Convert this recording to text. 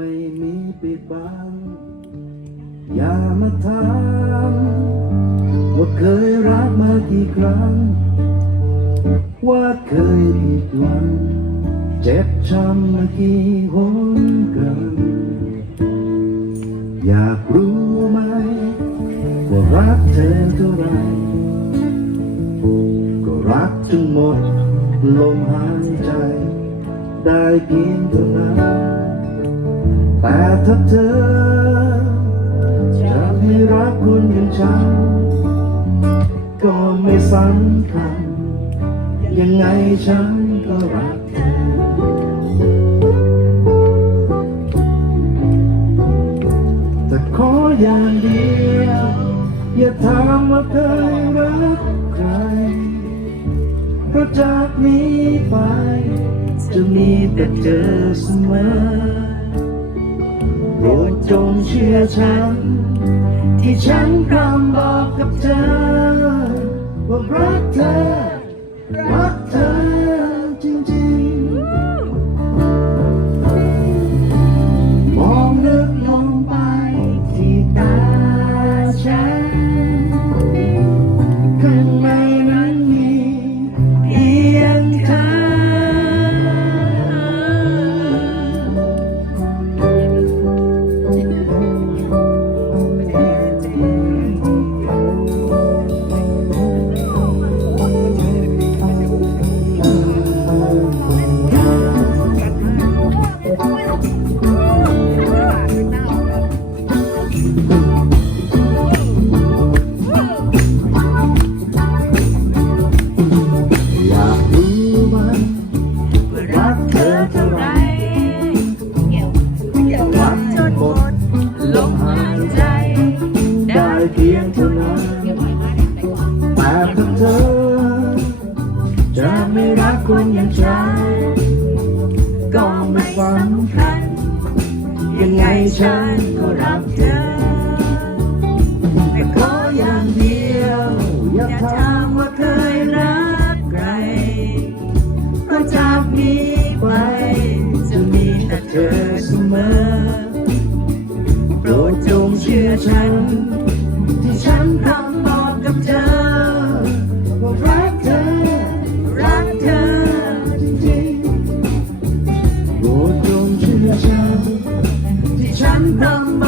ไม่มีปิดบัง อย่ามาถามว่าเคยรักมากี่ครั้ง ว่าเคยผิดหวังเจ็บช้ำมากี่หนกัน อยากรู้ไหม ว่ารักเธอเท่าไหรก็รักจนหมดลมหายใจ ได้เพียงเท่านั้น แต่ถ้าเธอจะไม่รักคุณอย่างฉัน ก็ไม่สำคัญ ยังไงฉันก็รักเธอแต่ขออย่างเดียว อย่าถามว่าเคยรักใครเพราะจากนี้ไป จะมีแต่เจอเสมอ โปรดจงเชื่อฉัน ที่ฉันพร้อกำใจ ได้เพียงเท่านั้นแต่เพื่เธอ จะไม่รักคนอย่างฉันก็ไม่สำคัญ ยังไงฉันก็รักเธอ แต่ขออย่างเที่ ฉัน ที่ฉันต้องบอกกับเธอ ว่ารักเธอ รักเธอจริงๆโปรดจงเชื่อฉัน ที่ฉันต้องบอก